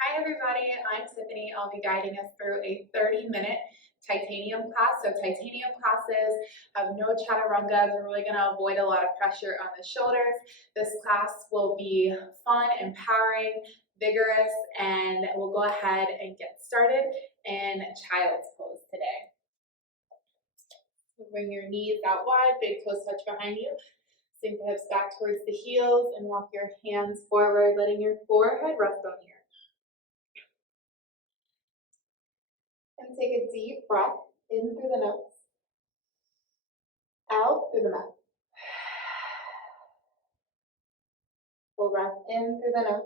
Hi everybody, I'm Tiffany. I'll be guiding us through a 30-minute titanium class. So titanium classes have no chaturangas. We're really going to avoid a lot of pressure on the shoulders. This class will be fun, empowering, vigorous, and we'll go ahead and get started in child's pose today. So bring your knees out wide, big toes touch behind you. Sink the hips back towards the heels and walk your hands forward, letting your forehead rest on the earth. And take a deep breath in through the nose, out through the mouth. Full breath in through the nose,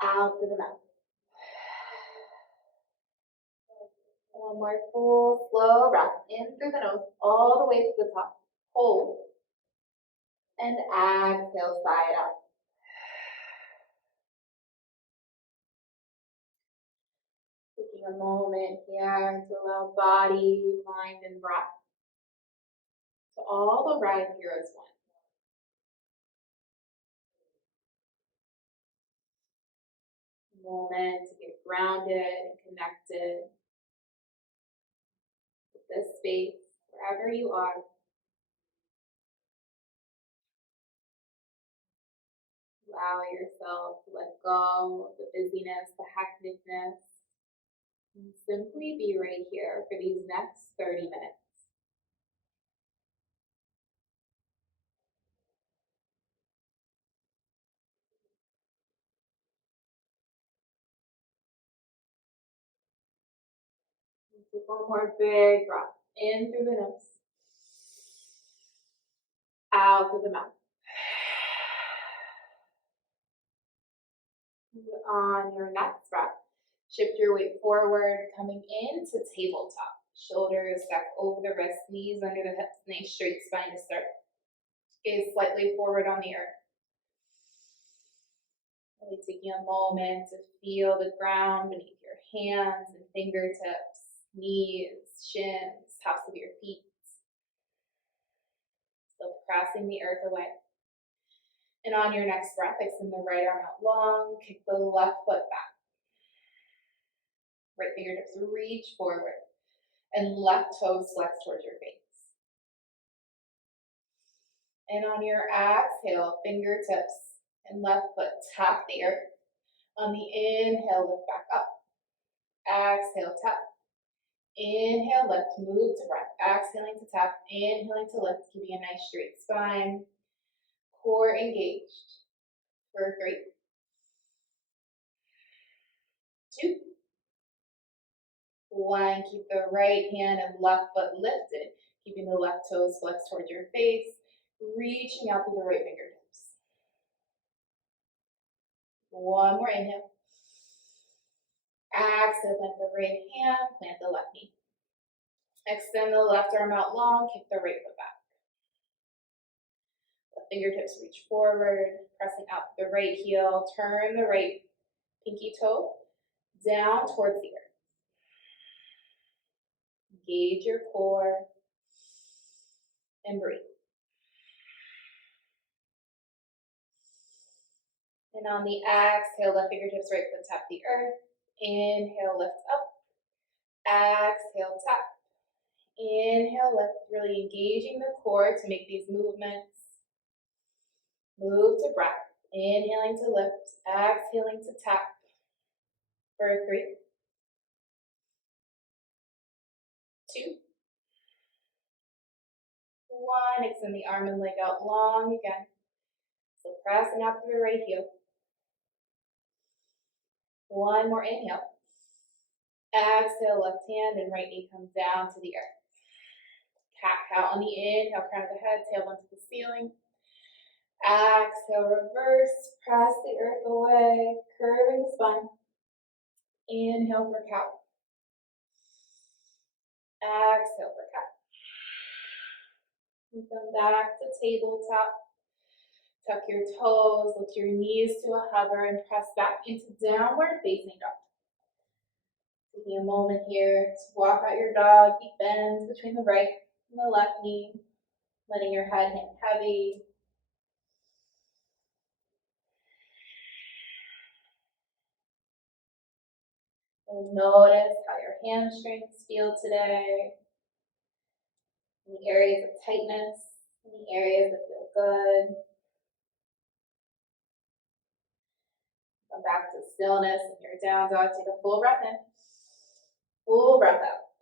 out through the mouth. One more full, slow breath in through the nose, all the way to the top. Hold. And exhale, sigh it out. Taking a moment here to allow body, mind, and breath to all arrive here as one. Moment to get grounded and connected with this space, wherever you are. Allow yourself to let go of the busyness, the hecticness, and simply be right here for these next 30 minutes. And take one more big breath in through the nose, out through the mouth. And on your next breath, shift your weight forward, coming into tabletop. Shoulders stack over the wrists, knees under the hips, nice straight spine to start. Gaze slightly forward on the earth. Really taking a moment to feel the ground beneath your hands and fingertips, knees, shins, tops of your feet. Still pressing the earth away. And on your next breath, extend the right arm out long, kick the left foot back. Right fingertips reach forward, and left toes flex towards your face. And on your exhale, fingertips and left foot tap the earth. On the inhale, lift back up. Exhale, tap. Inhale, lift, move to breath. Exhaling to tap, inhaling to lift, keeping a nice straight spine. Core engaged. For 3, 2, 1. Keep the right hand and left foot lifted, keeping the left toes flexed towards your face, reaching out through the right fingertips. One more inhale. Exhale, plant the right hand, plant the left knee. Extend the left arm out long, kick the right foot back. The fingertips reach forward, pressing out the right heel, turn the right pinky toe down towards the earth. Engage your core and breathe. And on the exhale, left fingertips right foot tap the earth. Inhale, lift up. Exhale, tap. Inhale, lift, really engaging the core to make these movements. Move to breath. Inhaling to lift, exhaling to tap. For 3, 2, 1. Extend the arm and leg out long again. So pressing up through the right heel. One more inhale. Exhale, left hand and right knee comes down to the earth. Cat-cow on the inhale, crown of the head, tailbone to the ceiling. Exhale, reverse, press the earth away, curving the spine. Inhale for cow. Exhale for cat. And come back to tabletop. Tuck your toes, lift your knees to a hover, and press back into downward facing dog. Taking a moment here to walk out your dog, deep bends between the right and the left knee, letting your head hang heavy. Really notice how your hamstrings feel today. Any areas of tightness, any areas that feel good. Come back to stillness in your down dog. Take a full breath in. Full breath out.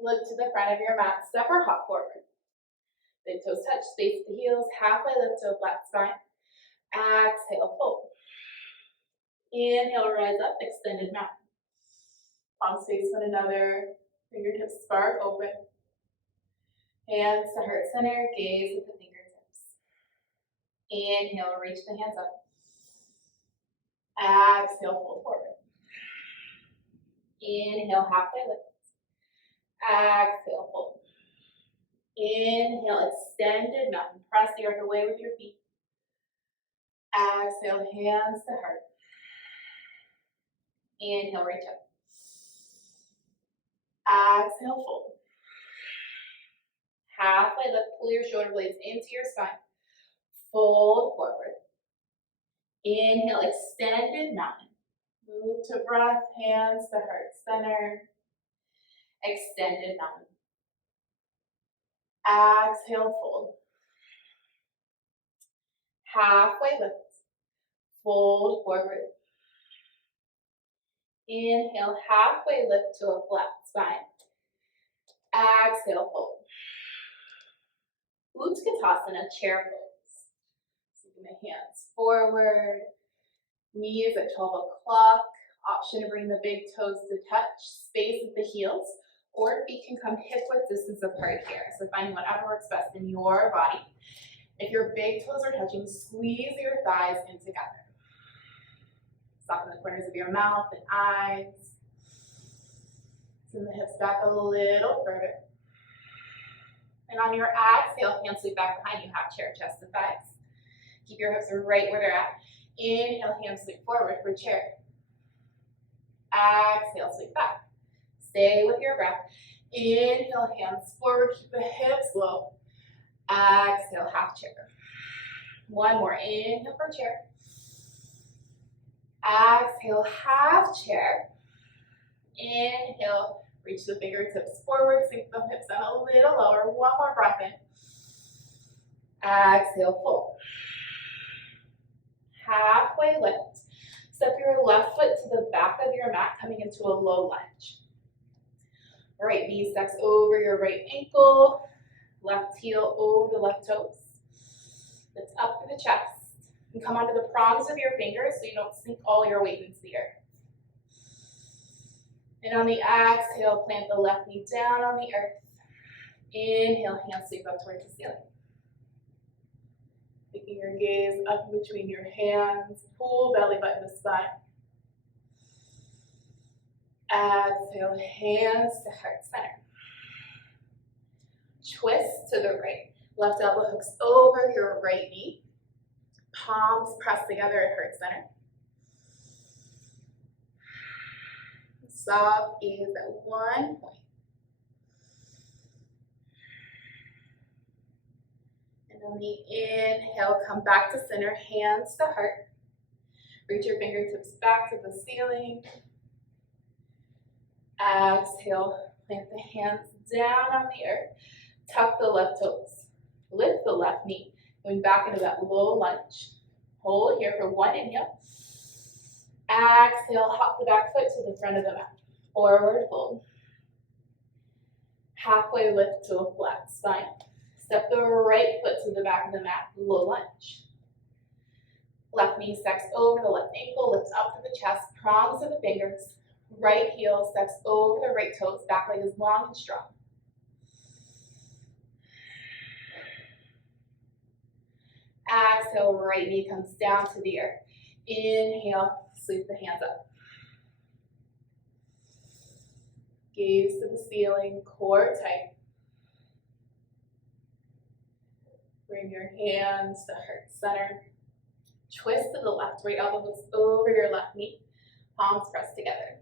Look to the front of your mat. Step or hop forward. Big toes touch, space the heels, halfway lift to a flat spine. Exhale, fold. Inhale, rise up, extended mountain. Palms face one another, fingertips spark open. Hands to heart center, gaze at the fingertips. Inhale, reach the hands up. Exhale, fold forward. Inhale, halfway lift. Exhale, fold. Inhale, extended mountain. Press the earth away with your feet. Exhale, hands to heart. Inhale, reach up. Exhale, fold. Halfway lift, pull your shoulder blades into your spine. Fold forward. Inhale, extended mountain. Move to breath, hands to heart center. Extended mountain. Exhale, fold. Halfway lift. Fold forward. Inhale, halfway lift to a flat spine. Exhale, fold. Utkatasana, chair pose. Taking the hands forward. Knees at 12 o'clock. Option to bring the big toes to touch. Space at the heels. Or feet can come hip width distance apart here. So finding whatever works best in your body. If your big toes are touching, squeeze your thighs in together. Soften the corners of your mouth and eyes. Send the hips back a little further. And on your exhale, hands sweep back behind you, half chair, chest to thighs. Keep your hips right where they're at. Inhale, hands sweep forward for chair. Exhale, sweep back. Stay with your breath. Inhale, hands forward, keep the hips low. Exhale, half chair. One more, inhale for chair. Exhale, half chair. Inhale, reach the fingertips forward, sink the hips down a little lower. One more breath in. Exhale, fold. Halfway lift. Step your left foot to the back of your mat, coming into a low lunge. Right knee stacks over your right ankle. Left heel over the left toes. Lift up through the chest. And come onto the prongs of your fingers so you don't sink all your weight into the earth. And on the exhale, plant the left knee down on the earth. Inhale, hands sweep up towards the ceiling. Taking your gaze up between your hands, pull belly button to spine. Exhale, hands to heart center. Twist to the right. Left elbow hooks over your right knee. Palms press together at heart center. Soft gaze at one point. And on the inhale, come back to center, hands to heart. Reach your fingertips back to the ceiling. Exhale, plant the hands down on the earth. Tuck the left toes. Lift the left knee. Going back into that low lunge. Hold here for one inhale. Exhale, hop the back foot to the front of the mat. Forward fold. Halfway lift to a flat spine. Step the right foot to the back of the mat. Low lunge. Left knee stacks over the left ankle. Lifts up to the chest. Prongs of the fingers. Right heel steps over the right toes. Back leg is long and strong. Exhale, right knee comes down to the earth. Inhale, sweep the hands up. Gaze to the ceiling, core tight. Bring your hands to heart center. Twist to the left, right elbow hooks over your left knee. Palms press together.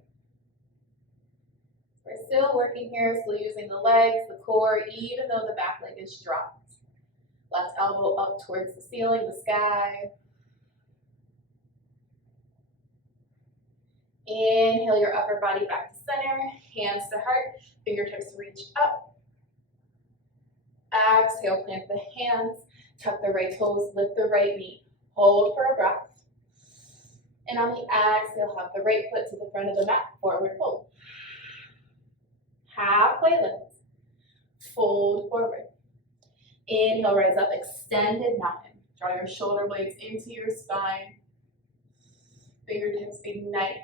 We're still working here, still using the legs, the core, even though the back leg is dropped. Left elbow up towards the ceiling, the sky. Inhale your upper body back to center, hands to heart, fingertips reach up. Exhale, plant the hands, tuck the right toes, lift the right knee. Hold for a breath. And on the exhale, hop the right foot to the front of the mat, forward fold. Halfway lift, fold forward. Inhale, rise up, extended mountain. Draw your shoulder blades into your spine. Fingertips ignite.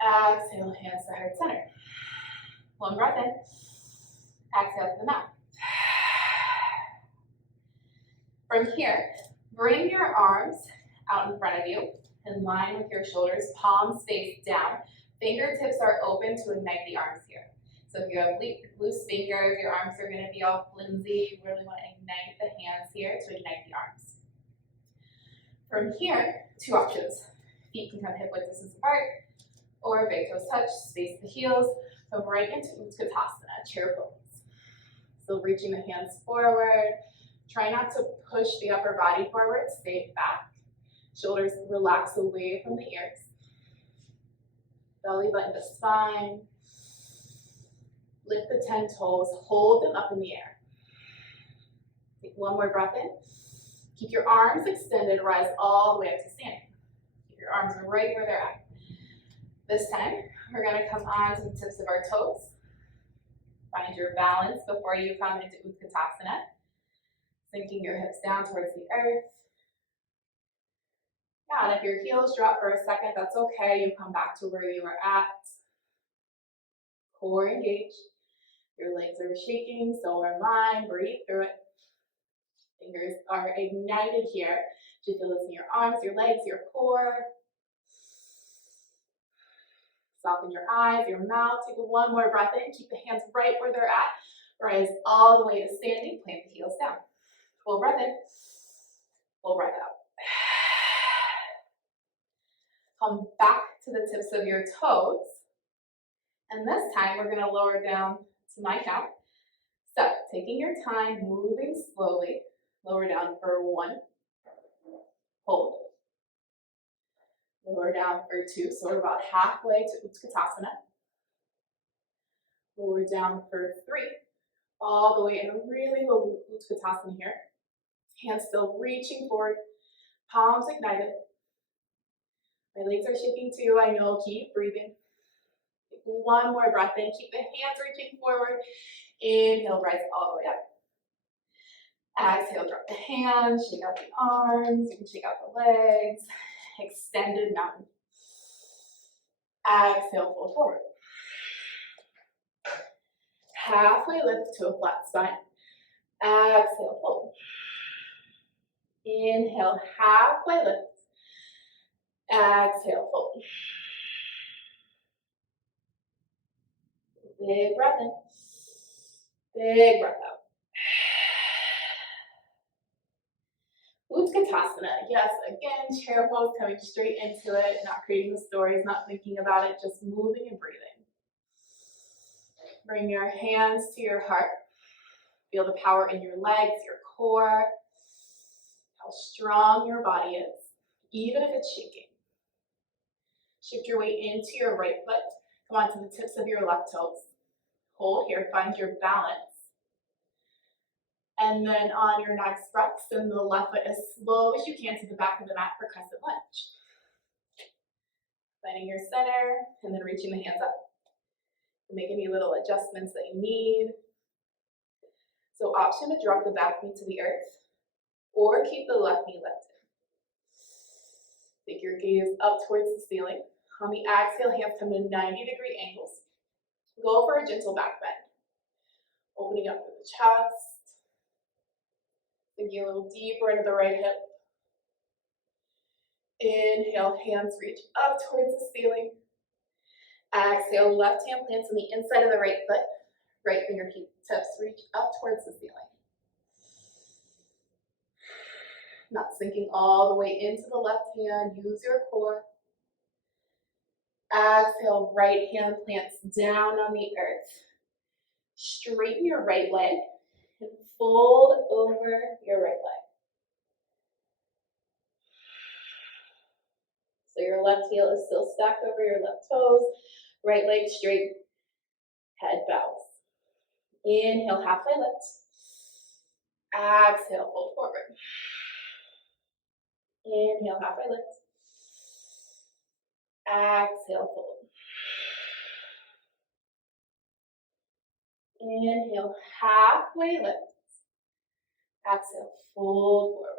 Exhale, hands to heart center. One breath in. Exhale to the mat. From here, bring your arms out in front of you, in line with your shoulders, palms face down. Fingertips are open to ignite the arms here. So if you have loose fingers, your arms are going to be all flimsy. You really want to ignite the hands here to ignite the arms. From here, two options. Feet can come hip width distance apart, or big toes touch, space the heels. Come right into Utkatasana, chair pose. So reaching the hands forward. Try not to push the upper body forward, stay back. Shoulders relax away from the ears. Belly button to spine. Lift the 10 toes, hold them up in the air. Take one more breath in. Keep your arms extended, rise all the way up to standing. Keep your arms right where they're at. This time, we're gonna come on to the tips of our toes. Find your balance before you come into Utkatasana. Sinking your hips down towards the earth. Yeah, and if your heels drop for a second, that's okay. You come back to where you were at. Core engaged. Your legs are shaking, so are mine. Breathe through it. Fingers are ignited here. Do you feel this in your arms, your legs, your core? Soften your eyes, your mouth. Take one more breath in. Keep the hands right where they're at. Rise all the way to standing. Plant the heels down. Full breath in. Full breath out. Come back to the tips of your toes. And this time we're going to lower down to my count. So taking your time, moving slowly. Lower down for 1. Hold. Lower down for 2. So we're about halfway to Utkatasana. Lower down for 3. All the way in a really low Utkatasana here. Hands still reaching forward. Palms ignited. My legs are shaking too, I know. Keep breathing. Take one more breath in. Keep the hands reaching forward. Inhale, rise all the way up. Exhale, drop the hands, shake out the arms, you can shake out the legs. Extended mountain. Exhale, fold forward. Halfway lift to a flat spine. Exhale, fold. Inhale, halfway lift. Exhale, fold. Big breath in. Big breath out. Utkatasana, yes, again, chair pose, coming straight into it, not creating the stories, not thinking about it, just moving and breathing. Bring your hands to your heart. Feel the power in your legs, your core, how strong your body is, even if it's shaking. Shift your weight into your right foot. Come on to the tips of your left toes. Hold here, find your balance. And then on your next breath, send the left foot as slow as you can to the back of the mat for crescent lunge. Finding your center, and then reaching the hands up. Make any little adjustments that you need. So option to drop the back knee to the earth, or keep the left knee lifted. Take your gaze up towards the ceiling. On the exhale, hands come to 90-degree angles. Go for a gentle back bend. Opening up through the chest. Thinking a little deeper into the right hip. Inhale, hands reach up towards the ceiling. Exhale, left hand plants on the inside of the right foot. Right fingertips reach up towards the ceiling. Not sinking all the way into the left hand. Use your core. Exhale, right hand plants down on the earth. Straighten your right leg and fold over your right leg. So your left heel is still stacked over your left toes, right leg straight, head bows. Inhale, halfway lift. Exhale, fold forward. Inhale, halfway lift. Exhale, fold. Inhale, halfway lift. Exhale, fold forward.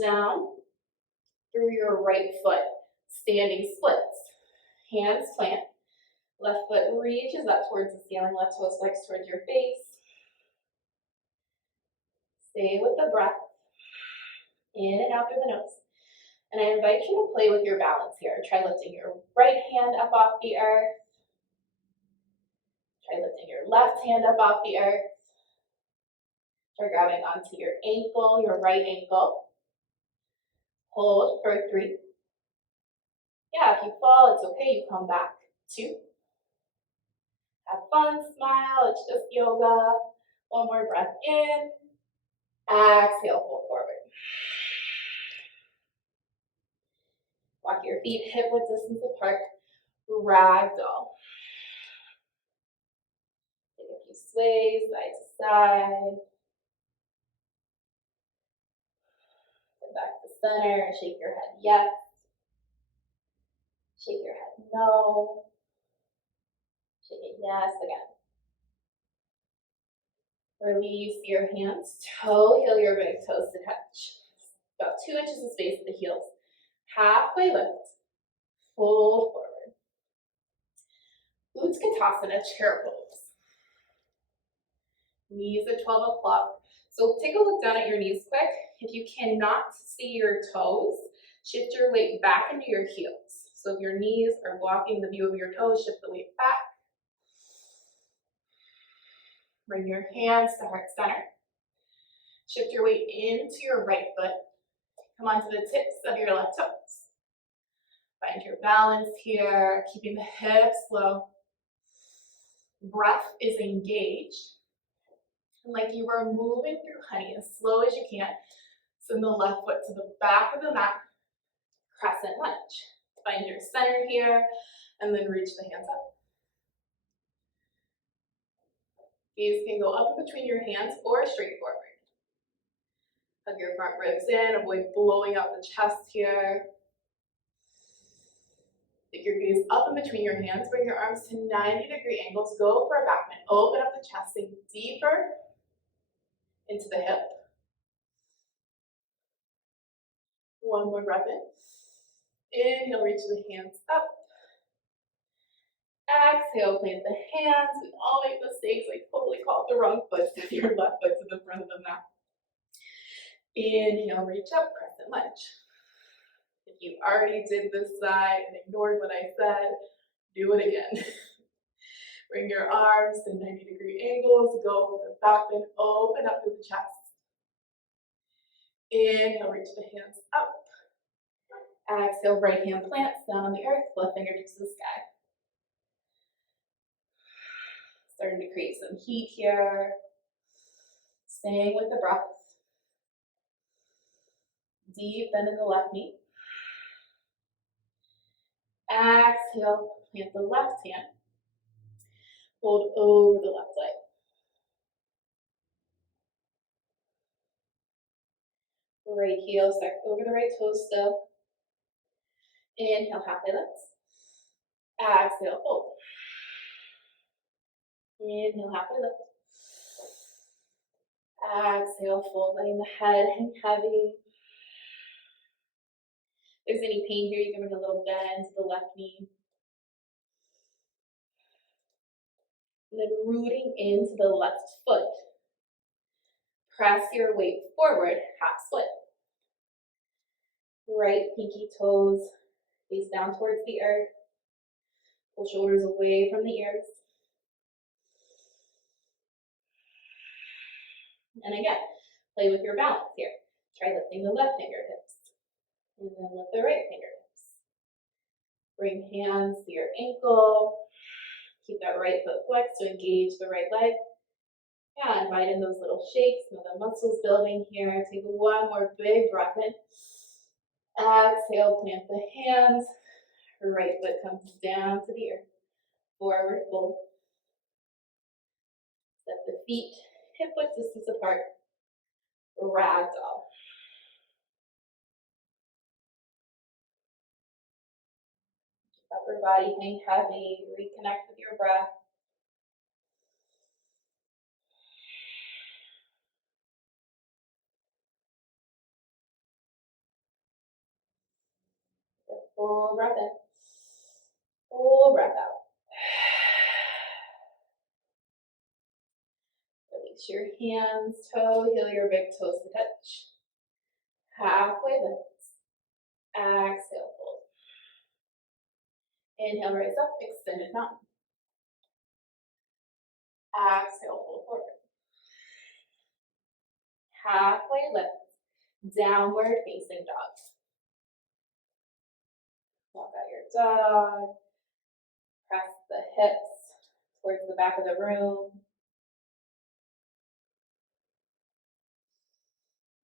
Down through your right foot, standing splits. Hands plant. Left foot reaches up towards the ceiling, left toe flex towards your face. Stay with the breath. In and out through the nose. And I invite you to play with your balance here. Try lifting your right hand up off the earth. Try lifting your left hand up off the earth. Try grabbing onto your ankle, your right ankle. Hold for 3. Yeah, if you fall, it's okay. You come back. 2. Have fun, smile. It's just yoga. One more breath in. Exhale, fold forward. Walk your feet hip width distance apart. Ragdoll. Take a few sways, side to side. Come back to center. Shake your head yes. Shake your head no. Shake it yes again. Release your hands. Toe heel your big toes to touch. About 2 inches of space at the heels. Halfway lift. Fold forward. Utkatasana, chair pose. Knees at 12 o'clock. So take a look down at your knees quick. If you cannot see your toes, shift your weight back into your heels. So if your knees are blocking the view of your toes, shift the weight back. Bring your hands to heart center. Shift your weight into your right foot. Come onto the tips of your left toes. Find your balance here, keeping the hips low. Breath is engaged. And like you were moving through honey as slow as you can. Send the left foot to the back of the mat. Crescent lunge. Find your center here, and then reach the hands up. Gaze can go up in between your hands or straight forward. Hug your front ribs in, avoid blowing out the chest here. Take your gaze up in between your hands, bring your arms to 90-degree angles, go for a back bend. Open up the chest, sink deeper into the hip. One more breath in. Inhale, reach the hands up. Exhale, plant the hands. We all make mistakes. I totally called the wrong foot. Step your left foot to the front of the mat. Inhale, reach up, crescent lunge. If you already did this side and ignored what I said, do it again. Bring your arms to 90-degree angles. Go for the back bend. Open up through the chest. Inhale, reach the hands up. Exhale, right hand plants down on the earth. Left fingertips to the sky. Starting to create some heat here. Staying with the breath. Deep bend in the left knee. Exhale, plant the left hand. Fold over the left leg. Right heel stack over the right toes still. Inhale, halfway lift. Exhale, fold. Inhale, halfway lift. Exhale, fold, letting the head hang heavy. If there's any pain here, you can bring a little bend to the left knee. And then rooting into the left foot. Press your weight forward, half split. Right pinky toes face down towards the earth. Pull shoulders away from the ears. And again, play with your balance here. Try lifting the left fingertips. And then lift the right fingertips. Bring hands to your ankle. Keep that right foot flexed to engage the right leg. Yeah, invite in those little shakes, feel the muscles building here. Take one more big breath in. Exhale, plant the hands. Right foot comes down to the earth. Forward fold. Step the feet hip width distance apart. Ragdoll. Upper body hang heavy. Reconnect with your breath. Full breath in. Full breath out. Release your hands, toe, heel your big toes to touch. Halfway lift. Exhale, fold. Inhale, raise up, extended mountain. Exhale, fold forward. Halfway lift. Downward facing dog. Walk out your dog. Press the hips towards the back of the room.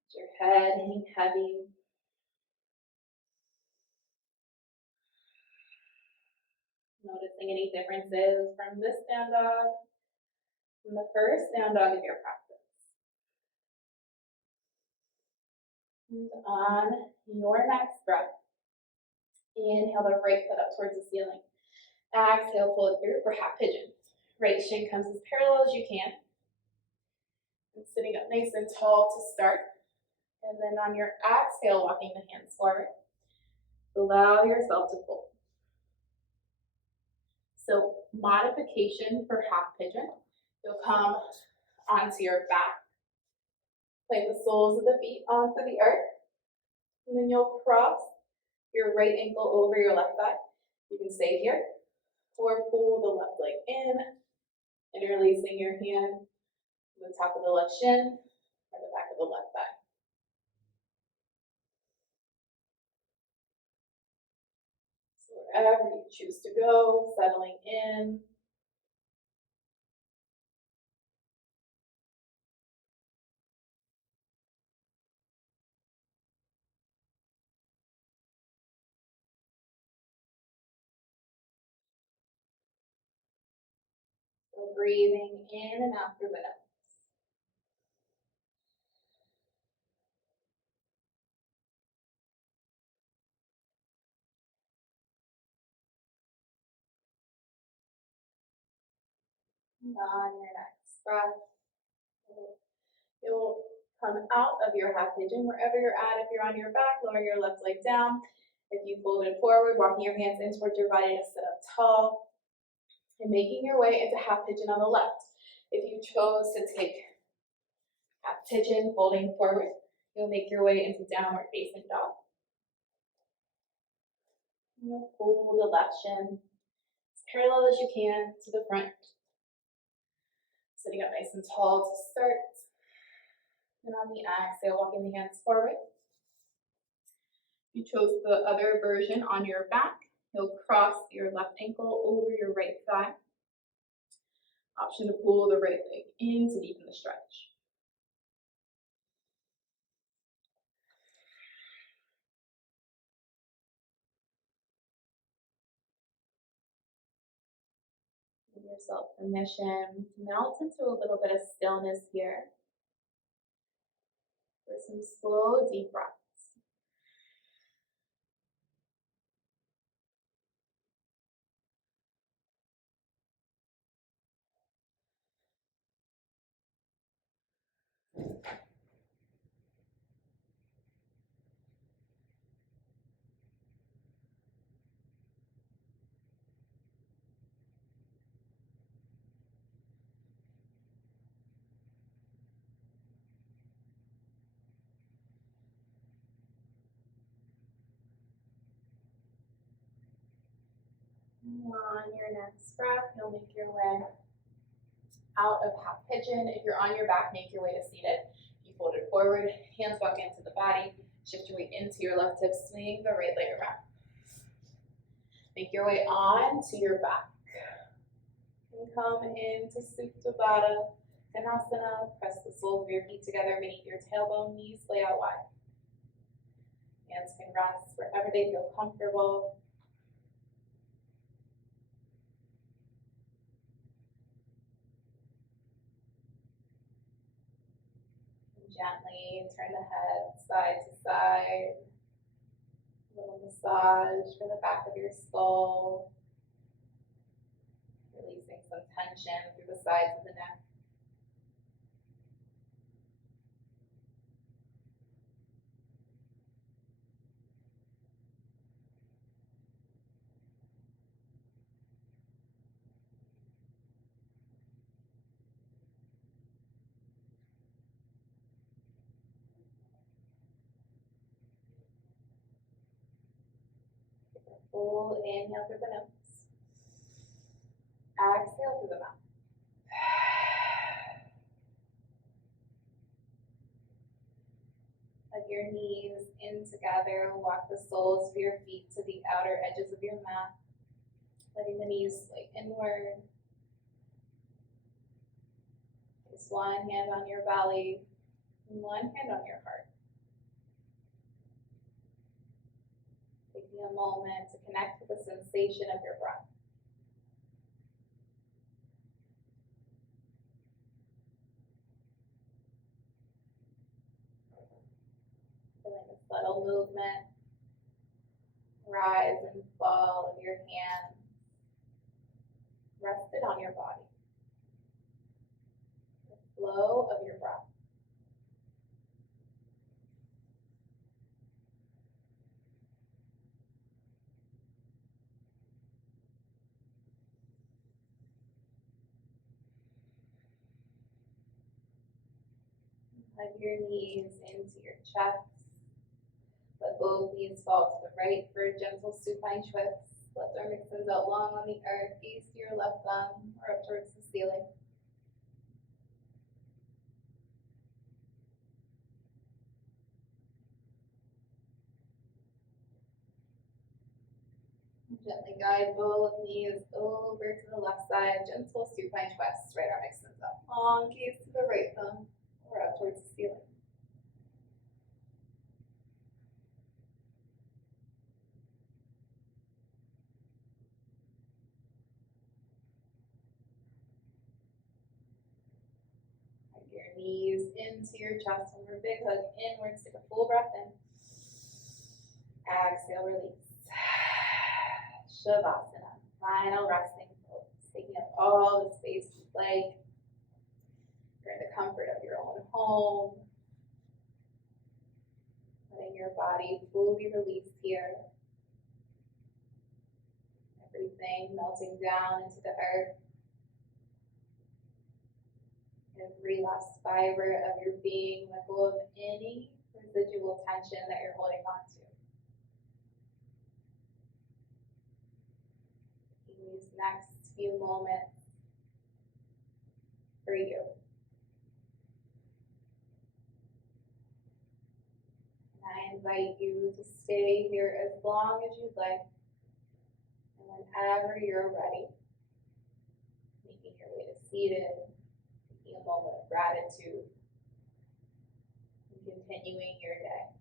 Let your head hang heavy. Noticing any differences from this down dog, from the first down dog of your practice. And on your next breath, inhale the right foot up towards the ceiling. Exhale, pull it through for half pigeon. Right shin comes as parallel as you can. And sitting up nice and tall to start. And then on your exhale, walking the hands forward. Allow yourself to fold. So modification for half pigeon. You'll come onto your back. Place the soles of the feet onto the earth. And then you'll cross your right ankle over your left thigh. You can stay here or pull the left leg in, interlacing your hand to the top of the left shin or the back of the left thigh. So wherever you choose to go, settling in. So breathing in and out through the nose. And on your next breath, you'll come out of your half pigeon wherever you're at. If you're on your back, lower your left leg down. If you folded forward, walking your hands in towards your body to sit up tall. And making your way into half pigeon on the left. If you chose to take half pigeon, folding forward, you'll make your way into downward facing dog. You'll pull the left shin as parallel as you can to the front. Sitting up nice and tall to start. And on the exhale, walking the hands forward. You chose the other version on your back. You'll cross your left ankle over your right thigh. Option to pull the right leg in to deepen the stretch. Give yourself permission to melt into a little bit of stillness here. For some slow, deep breaths. On your next breath, you'll make your way out of half pigeon. If you're on your back, make your way to seated. If you fold it forward, hands walk into the body, shift your weight into your left hip, swing the right leg around. Make your way on to your back. And come into Supta Baddha, Uttanasana, press the soles of your feet together beneath your tailbone, knees lay out wide. Hands can rest wherever they feel comfortable. And gently turn the head side to side. A little massage for the back of your skull. Releasing some tension through the sides of the neck. Full inhale through the nose. Exhale through the mouth. Hug your knees in together. Walk the soles of your feet to the outer edges of your mat. Letting the knees sway inward. Place one hand on your belly and one hand on your heart. Taking a moment to connect with the sensation of your breath. Feeling the subtle movement, rise and fall of your hands rested on your body. The flow of your breath. Hug your knees into your chest. Let both knees fall to the right for a gentle supine twist. Left arm extends out long on the earth. Gaze to your left thumb or up towards the ceiling. Gently guide both knees over to the left side. Gentle supine twist. Right arm extends out long. Gaze to the right thumb or up towards the ceiling. Your knees into your chest. One more big hug inwards. Take a full breath in. Exhale, release. Shavasana. Final resting pose. Taking up all the space you'd like. You're in the comfort of your own home. Letting your body fully release here. Everything melting down into the earth. Every last fiber of your being, let go of any residual tension that you're holding on to. In these next few moments for you. And I invite you to stay here as long as you'd like. And whenever you're ready, making your way to seated, taking a moment of gratitude, and continuing your day.